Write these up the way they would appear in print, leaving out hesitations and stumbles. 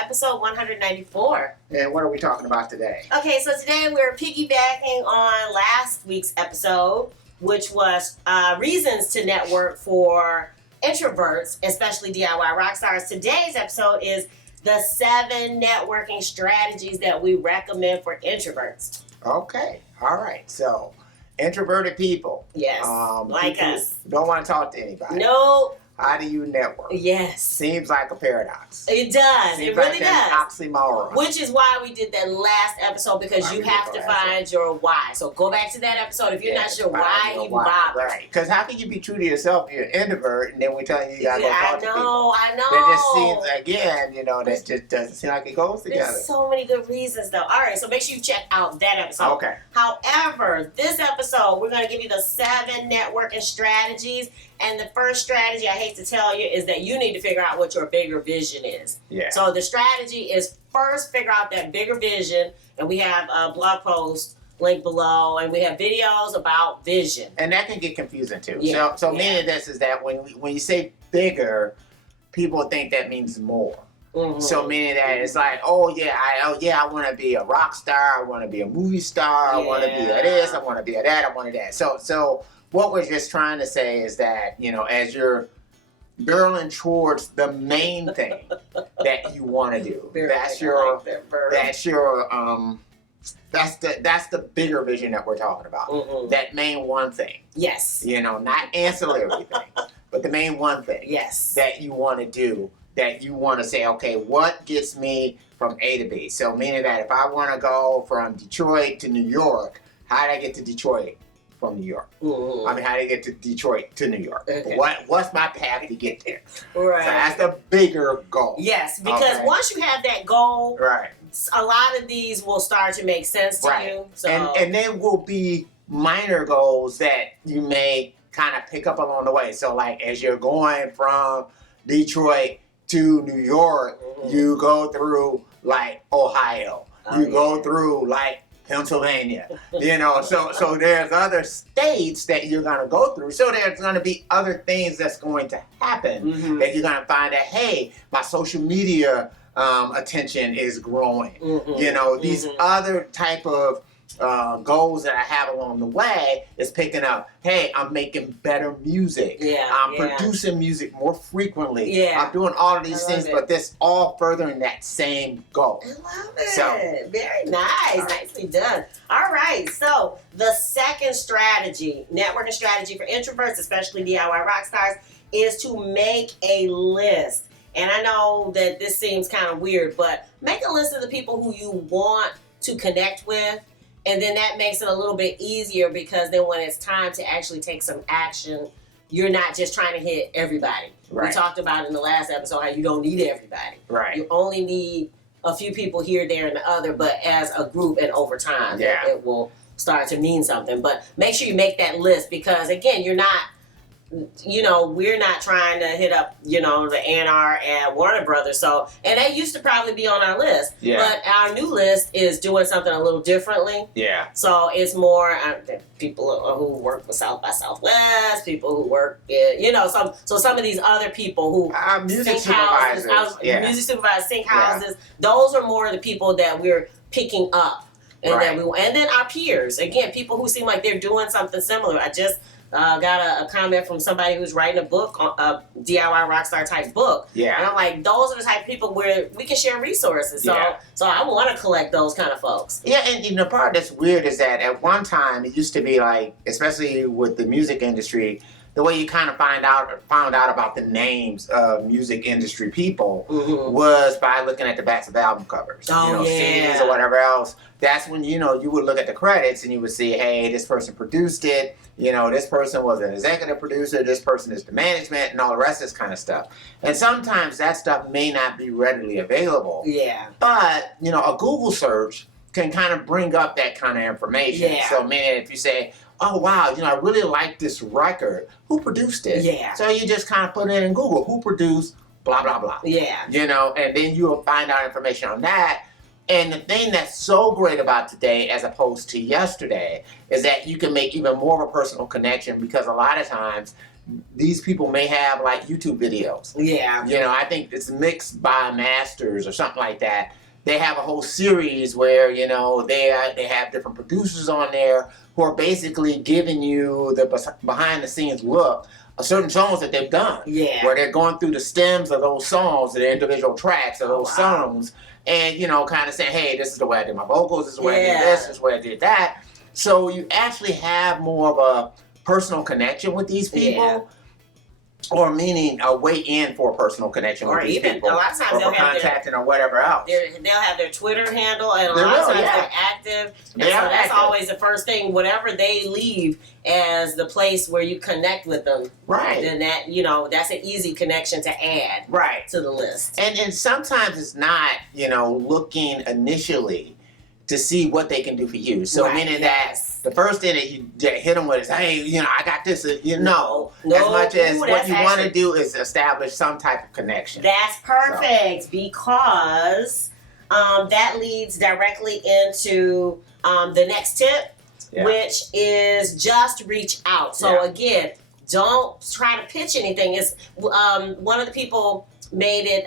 Episode 194. And what are we talking about today? Okay, so today we're piggybacking on last week's episode, which was reasons to network for introverts, especially DIY rock stars. Today's episode is the 7 networking strategies that we recommend for introverts. Okay, all right. So, introverted people. Yes, like people us. Don't want to talk to anybody. No. How do you network? Yes. Seems like a paradox. It does. Seems it really like an does. Oxymoron. Which is why we did that last episode, because you have to find your why. So go back to that episode if you're not sure why you bother. Right. Because how can you be true to yourself if you're an introvert and then we're telling you gotta go talk to people? I know. That just seems, again, that just doesn't seem like it goes together. There's so many good reasons, though. All right, so make sure you check out that episode. Okay. However, this episode, we're going to give you the 7 networking strategies. And the first strategy, I hate to tell you, is that you need to figure out what your bigger vision is. Yeah. So the strategy is first figure out that bigger vision. And we have a blog post linked below. And we have videos about vision. And that can get confusing, too. Yeah. So meaning this is that when you say bigger, people think that means more. Mm-hmm. So meaning that it's like, I want to be a rock star. I want to be a movie star. I want to be a this. I want to be a that. I want to that. So what we're just trying to say is that, as you're barreling towards the main thing that you want to do, that's the bigger vision that we're talking about. Mm-hmm. That main one thing. Yes. Not ancillary things, but the main one thing. Yes. That you want to do, that you want to say, okay, what gets me from A to B? So meaning that if I want to go from Detroit to New York, how do I get to Detroit from New York? Mm-hmm. I mean, how do you get to Detroit to New York? Okay. What's my path to get there? Right. So that's the bigger goal. Yes, because once you have that goal, right, a lot of these will start to make sense to you. So and then will be minor goals that you may kind of pick up along the way. So like as you're going from Detroit to New York, you go through like Ohio. You go through like Pennsylvania, so there's other states that you're going to go through. So there's going to be other things that's going to happen that you're going to find that, hey, my social media attention is growing. These other type of goals that I have along the way is picking up, hey, I'm making better music. I'm producing music more frequently. I'm doing all of these things, but this all furthering that same goal. I love it. So, very nice. Nicely done. All right. So the second strategy, networking strategy for introverts, especially DIY rock stars, is to make a list. And I know that this seems kind of weird, but make a list of the people who you want to connect with. And then that makes it a little bit easier, because then when it's time to actually take some action, you're not just trying to hit everybody. Right. We talked about in the last episode how you don't need everybody. Right. You only need a few people here, there, and the other, but as a group and over time, it will start to mean something. But make sure you make that list, because, again, you're not, we're not trying to hit up, the A&R and Warner Brothers. So, and they used to probably be on our list. Yeah. But our new list is doing something a little differently. Yeah. So it's more people who work with South by Southwest, people who work, some of these other people who music sync houses, music supervisors, sync houses. Those are more the people that we're picking up, and then our peers. Again, people who seem like they're doing something similar. I just got a comment from somebody who's writing a book, a DIY rockstar type book. Yeah. And I'm like, those are the type of people where we can share resources. So I want to collect those kind of folks. Yeah, and the part that's weird is that at one time it used to be like, especially with the music industry, the way you kind of found out about the names of music industry people was by looking at the backs of album covers. CDs or whatever else. That's when, you would look at the credits and you would see, hey, this person produced it. This person was an executive producer. This person is the management and all the rest of this kind of stuff. And sometimes that stuff may not be readily available. Yeah. But, a Google search can kind of bring up that kind of information. Yeah. So, meaning if you say, oh, wow, I really like this record, who produced it? Yeah. So you just kind of put it in Google, who produced blah, blah, blah. Yeah. And then you'll find out information on that. And the thing that's so great about today as opposed to yesterday is that you can make even more of a personal connection, because a lot of times these people may have like YouTube videos. Yeah. I think it's Mixed by Masters or something like that. They have a whole series where, they have different producers on there who are basically giving you the behind the scenes look of certain songs that they've done. Yeah. Where they're going through the stems of those songs, the individual tracks of those songs, and, kind of saying, hey, this is the way I did my vocals, this is the way I did this is the way I did that. So you actually have more of a personal connection with these people. Yeah. Or meaning a way in for a personal connection with these people. Or even, a lot of times or they'll have contacting or whatever else. They'll have their Twitter handle, and a lot of times they're active. And so that's always the first thing, whatever they leave as the place where you connect with them. Right. Then that, that's an easy connection to add to the list. And sometimes it's not, looking initially to see what they can do for you. So meaning that the first thing that you hit them with is, hey, I got this. No. As much as what you want to do is establish some type of connection. That's perfect, because that leads directly into the next tip, which is just reach out. So again, don't try to pitch anything. It's one of the people made it,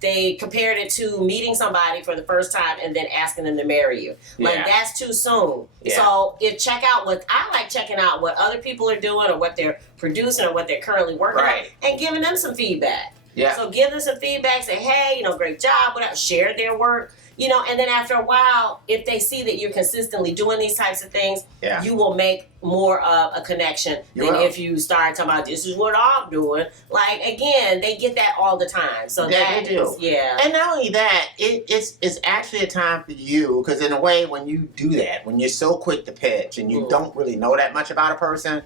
they compared it to meeting somebody for the first time and then asking them to marry you. Like, that's too soon. So I like checking out what other people are doing, or what they're producing, or what they're currently working on, and giving them some feedback. So give them some feedback, say, hey, great job, whatever, share their work. And then after a while, if they see that you're consistently doing these types of things, you will make more of a connection than if you start talking about, this is what I'm doing. Like, again, they get that all the time. So they do. And not only that, it's actually a time for you, because in a way, when you do that, when you're so quick to pitch and you don't really know that much about a person,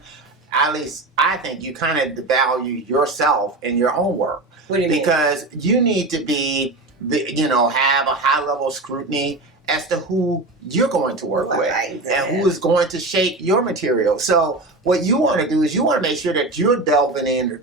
at least I think you kind of devalue yourself and your own work. What do you mean? Because you need to be, have a high level of scrutiny as to who you're going to work with and who is going to shape your material. So what you want to do is you want to make sure that you're delving in,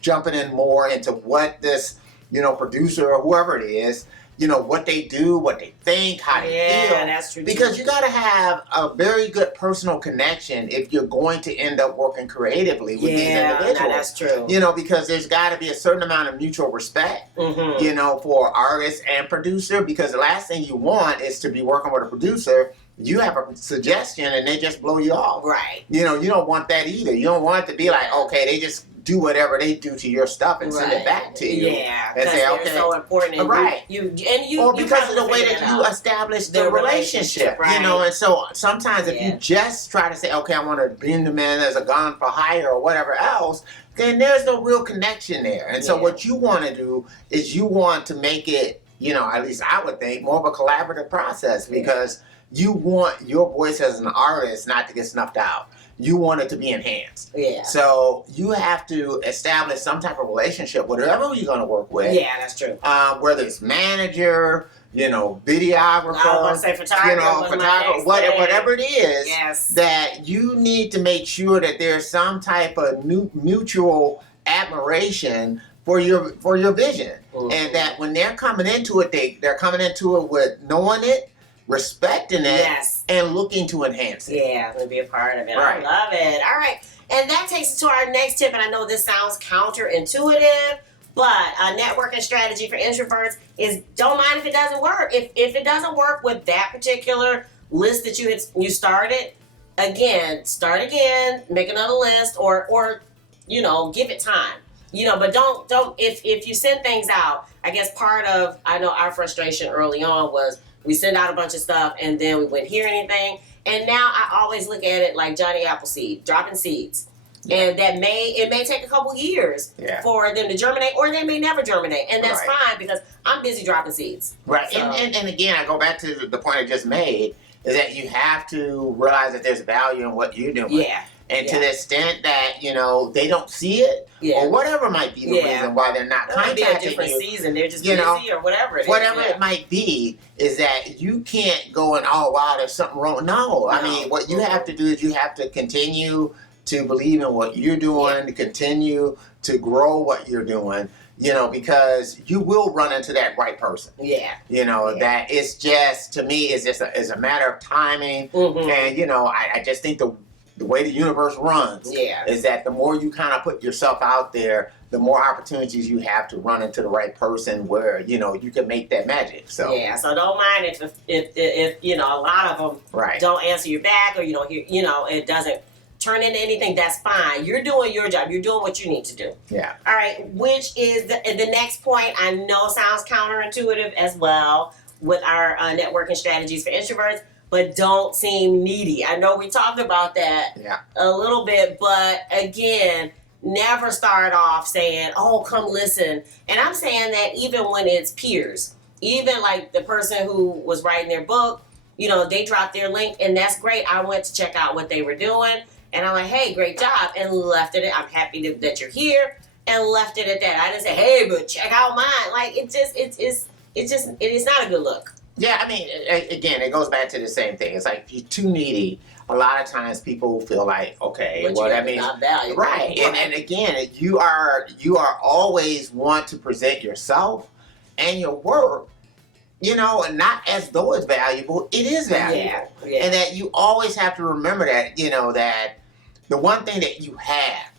jumping in more into what this, producer or whoever it is, what they do, what they think, how they feel. That's true. Because you got to have a very good personal connection if you're going to end up working creatively with these individuals. That's true. Because there's got to be a certain amount of mutual respect, for artist and producer, because the last thing you want is to be working with a producer, you have a suggestion and they just blow you off. Right. You don't want that either. You don't want it to be like, okay, they just do whatever they do to your stuff and send it back to you. And say, okay, so important. And or because of the way that you establish the relationship. And so sometimes if you just try to say, okay, I want to bring them in as a gun for hire or whatever else, then there's no real connection there. And so what you want to do is you want to make it, at least I would think, more of a collaborative process, because you want your voice as an artist not to get snuffed out. You want it to be enhanced. So you have to establish some type of relationship with whoever you're going to work with. That's true. Whether it's manager, videographer, I want to say photographer, whatever it is, that you need to make sure that there's some type of mutual admiration for your vision, and that when they're coming into it, they're coming into it with knowing it, respecting it, and looking to enhance it. To be a part of it. I love it. All right. And that takes us to our next tip, and I know this sounds counterintuitive, but a networking strategy for introverts is, don't mind if it doesn't work. If it doesn't work with that particular list that you started, start again, make another list, or give it time. But don't if you send things out, I guess I know our frustration early on was, we send out a bunch of stuff and then we wouldn't hear anything. And now I always look at it like Johnny Appleseed, dropping seeds. And that it may take a couple years for them to germinate, or they may never germinate, and that's fine because I'm busy dropping seeds. Right, So. and again, I go back to the point I just made, is that you have to realize that there's value in what you're doing. Yeah. And to the extent that, you know, they don't see it, or whatever might be the reason why they're not contacting you. It might be a different season, they're just busy or whatever it is. Whatever it might be, is that you can't go and, oh, wow, there's something wrong. No, I mean, what you have to do is you have to continue to believe in what you're doing, to continue to grow what you're doing, you know, because you will run into that right person. Yeah. You know, that it's just, to me, it's just it's a matter of timing. And, you know, I just think the way the universe runs is that the more you kind of put yourself out there, the more opportunities you have to run into the right person where, you know, you can make that magic. So so don't mind if you know, a lot of them don't answer you back, or you don't hear, you know, it doesn't turn into anything. That's fine. You're doing your job. You're doing what you need to do. Yeah. All right. Which is the next point. I know sounds counterintuitive as well with our networking strategies for introverts, but don't seem needy. I know we talked about that a little bit, but again, never start off saying, oh, come listen. And I'm saying that even when it's peers, even like the person who was writing their book, you know, they dropped their link, and that's great. I went to check out what they were doing, and I'm like, hey, great job, and left it at, I'm happy that you're here, and left it at that. I didn't say, hey, but check out mine. Like, it is not a good look. Yeah, I mean, again, it goes back to the same thing. It's like, if you're too needy, a lot of times people feel like, okay, but well, that means not valuable. Right. And again, you are always want to present yourself and your work, you know, and not as though it's valuable. It is valuable. Yeah. And that you always have to remember that, you know, that the one thing that you have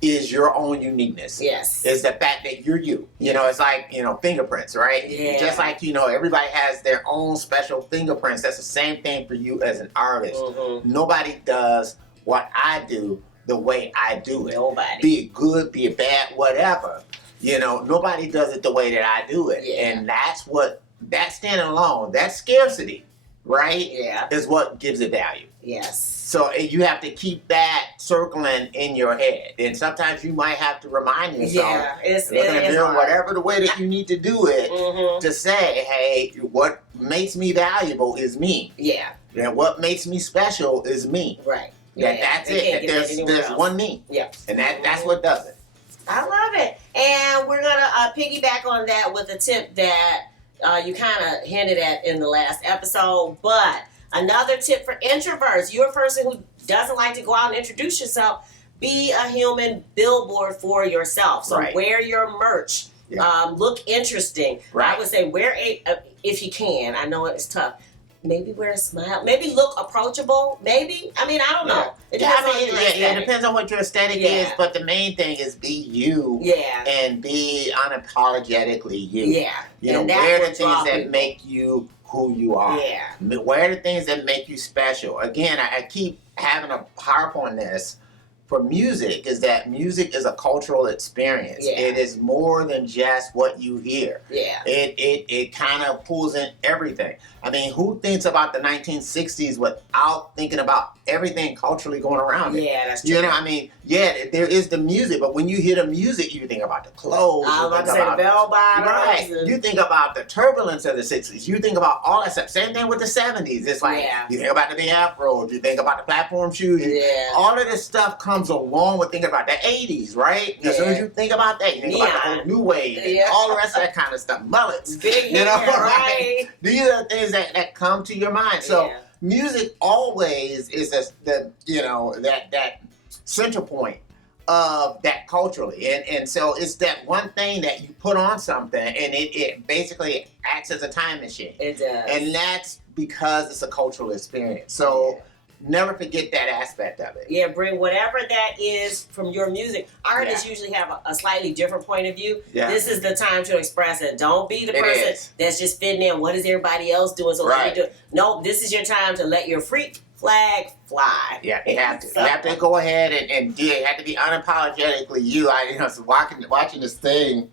is your own uniqueness. Yes. Is the fact that you're you. You know, it's like, you know, fingerprints, right? Yeah. Just like, you know, everybody has their own special fingerprints. That's the same thing for you as an artist. Nobody does what I do the way I do it. Nobody. Be it good, be it bad, whatever. You know, nobody does it the way that I do it. Yeah. And that's what, that standing alone, that scarcity, right? Yeah. Is what gives it value. Yes. So you have to keep that circling in your head, and sometimes you might have to remind yourself, look in the mirror, whatever the way that you need to do it, to say, "Hey, what makes me valuable is me. Yeah, and what makes me special is me. Right. That's it. There's one me. Yeah, and that's what does it. I love it, and we're gonna piggyback on that with a tip that you kind of hinted at in the last episode, but. Another tip for introverts, you're a person who doesn't like to go out and introduce yourself, be a human billboard for yourself. So wear your merch, look interesting. I would say wear if you can, I know it's tough, maybe wear a smile, maybe look approachable, maybe. I mean, I don't know. It depends on what your aesthetic is, but the main thing is be you and be unapologetically you. Yeah. You know, wear the things that make you who you are. Yeah. Wear the things that make you special. Again, I keep having a harp on this for music, is that music is a cultural experience. Yeah. It is more than just what you hear. Yeah. It kind of pulls in everything. I mean, who thinks about the 1960s without thinking about everything culturally going around it? Yeah, that's true. You know, I mean, there is the music, but when you hear the music, you think about the clothes. I was about to say the bell bottoms. Right. You think about the turbulence of the 60s. You think about all that stuff. Same thing with the 70s. It's like, you think about the big afros. You think about the platform shoes. Yeah. All of this stuff comes along with thinking about the 80s, right? As soon as you think about that, you think about the whole new wave and all the rest of that kind of stuff. Mullets. Big hair, right? These are the things that come to your mind. So music always is that center point of that culturally. And so it's that one thing that you put on something and it basically acts as a time machine. It does. And that's because it's a cultural experience. So never forget that aspect of it. Yeah, bring whatever that is from your music. Artists usually have a slightly different point of view. Yeah. This is the time to express it. Don't be the person that's just fitting in. What is everybody else doing? So let me do it. No, this is your time to let your freak flag fly. Yeah, you have to. You have to go ahead and do it. You have to be unapologetically you. I was watching this thing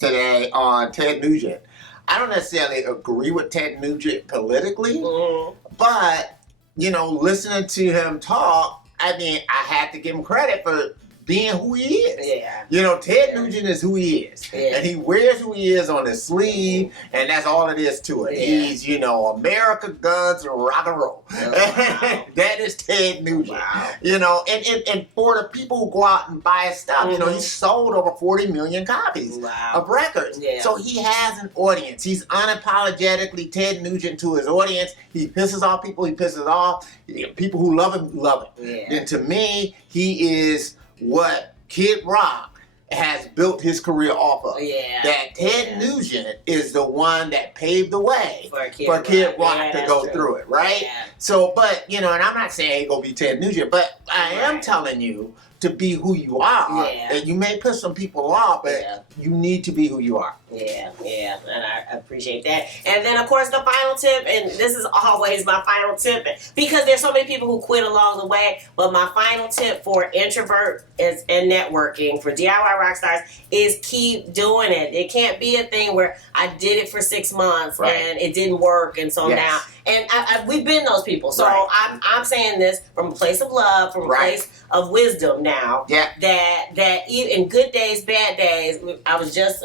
today on Ted Nugent. I don't necessarily agree with Ted Nugent politically, but, you know, listening to him talk, I mean, I had to give him credit for being who he is. Yeah. You know, Ted Nugent is who he is. Yeah. And he wears who he is on his sleeve, and that's all it is to it. Yeah. He's, you know, America, guns, and rock and roll. Wow. That is Ted Nugent. Wow. You know, and for the people who go out and buy his stuff, you know, he sold over 40 million copies of records. Yeah. So he has an audience. He's unapologetically Ted Nugent to his audience. He pisses off people, he pisses off. People who love him, love him. Yeah. And to me, he is what Kid Rock has built his career off of. Yeah. That Ted Nugent is the one that paved the way for Kid Rock to go through it, right? Yeah. So, but, you know, and I'm not saying, hey, go be Ted Nugent, but I am telling you to be who you are. Yeah. And you may piss some people off, but you need to be who you are. Yeah, and I appreciate that. And then, of course, the final tip, and this is always my final tip, because there's so many people who quit along the way, but my final tip for introvert and networking, for DIY rockstars, is keep doing it. It can't be a thing where I did it for 6 months and it didn't work, and so now, and we've been those people. So I'm saying this from a place of love, from a place of wisdom now, that in good days, bad days, I was just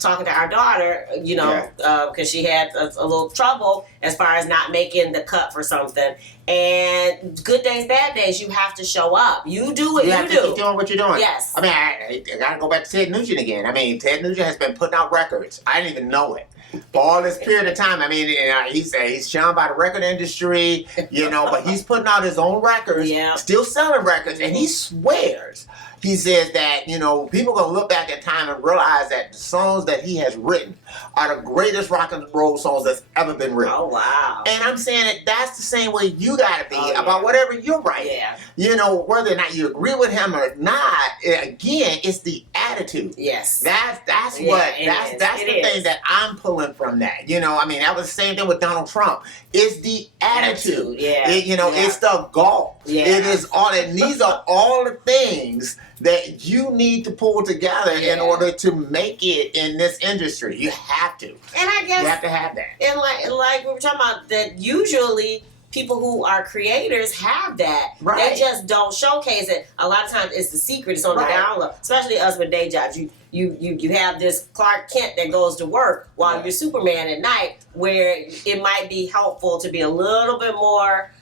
talking to our daughter, you know, because she had a little trouble as far as not making the cut for something. And good days, bad days, you have to show up. You do what you do. Keep doing what you're doing. Yes. I mean, I gotta go back to Ted Nugent again. I mean, Ted Nugent has been putting out records. I didn't even know it. For all this period of time, I mean, he's shunned by the record industry, you know, but he's putting out his own records, still selling records, and he swears. He says that, you know, people are going to look back at time and realize that the songs that he has written are the greatest rock and roll songs that's ever been written. Oh, wow. And I'm saying that that's the same way you got to be about whatever you're writing. Yeah. You know, whether or not you agree with him or not, again, it's the attitude. Yes. That's the thing that I'm pulling from that. You know, I mean, that was the same thing with Donald Trump. It's the attitude. It's the gall. Yeah. It is all, and these are all the things that you need to pull together in order to make it in this industry. You have to. And I guess you have to have that. And like we were talking about, that usually people who are creators have that. Right. They just don't showcase it. A lot of times it's the secret. It's on the down low. Especially us with day jobs. You have this Clark Kent that goes to work while you're Superman at night, where it might be helpful to be a little bit more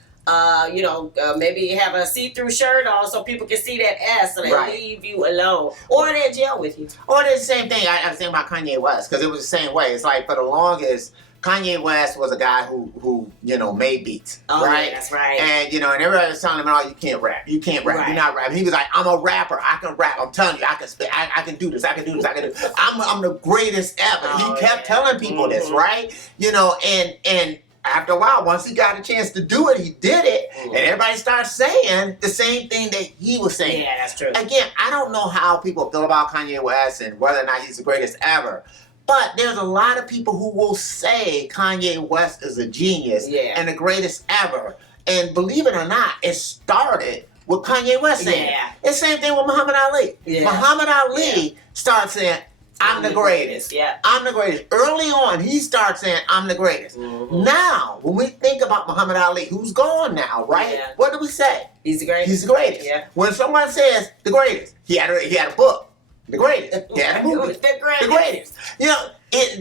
maybe have a see-through shirt on so people can see that S, so they leave you alone. Or they're in jail with you. Or it's the same thing. I was saying about Kanye West, because it was the same way. It's like, for the longest, Kanye West was a guy who made beats. Oh, right? Yeah, that's right. And, and everybody was telling him, oh, you can't rap. You can't rap. You're not rapping. He was like, I'm a rapper. I can rap. I'm telling you, I can spit. I can do this. I can do this. I can do this. I'm the greatest ever. He kept telling people this, right? And after a while, once he got a chance to do it, he did it, and everybody started saying the same thing that he was saying. Yeah, that's true. Again, I don't know how people feel about Kanye West and whether or not he's the greatest ever, but there's a lot of people who will say Kanye West is a genius and the greatest ever. And believe it or not, it started with Kanye West saying it. It's the same thing with Muhammad Ali. Yeah. Muhammad Ali started saying, I'm the greatest. Yeah. I'm the greatest. Early on, he starts saying, I'm the greatest. Mm-hmm. Now, when we think about Muhammad Ali, who's gone now, right? Yeah. What do we say? He's the greatest. He's the greatest. Yeah. When someone says the greatest, he had a book. The greatest. He had a movie. The greatest.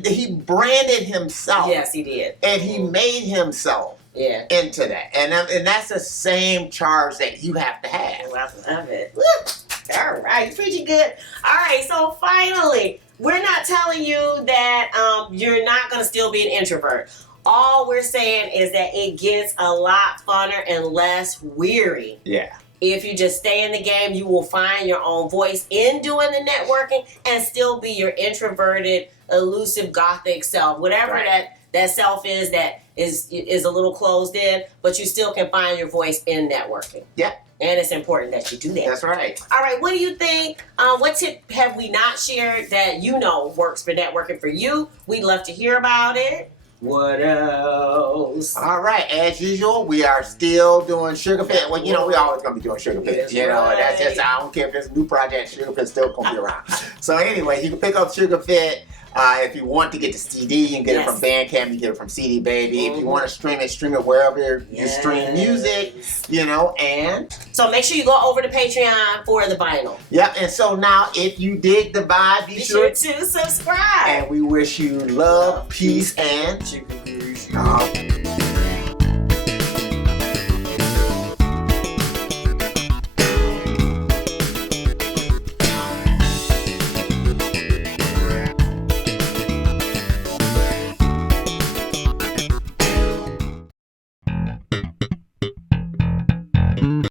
He branded himself. Yes, he did. And he made himself into that. And that's the same charge that you have to have. I love it. All right, pretty good. All right, so finally, we're not telling you that you're not going to still be an introvert. All we're saying is that it gets a lot funner and less weary. Yeah. If you just stay in the game, you will find your own voice in doing the networking and still be your introverted, elusive, gothic self. Whatever that self is that is a little closed in, but you still can find your voice in networking. Yeah. And it's important that you do that. That's right. All right, what do you think? What tip have we not shared that works for networking for you? We'd love to hear about it. What else? All right, as usual, we are still doing Sugar Pit. Well, we always gonna be doing Sugar Pit. That's just, I don't care if there's a new project, Sugar Pit's still gonna be around. So anyway, you can pick up Sugar Pit If you want to get the CD, you can get it from Bandcamp, you get it from CD Baby. If you want to stream it wherever you stream music, you know, and... So make sure you go over to Patreon for the vinyl. Yep, and so now if you dig the vibe, be sure to subscribe. And we wish you love, peace, and...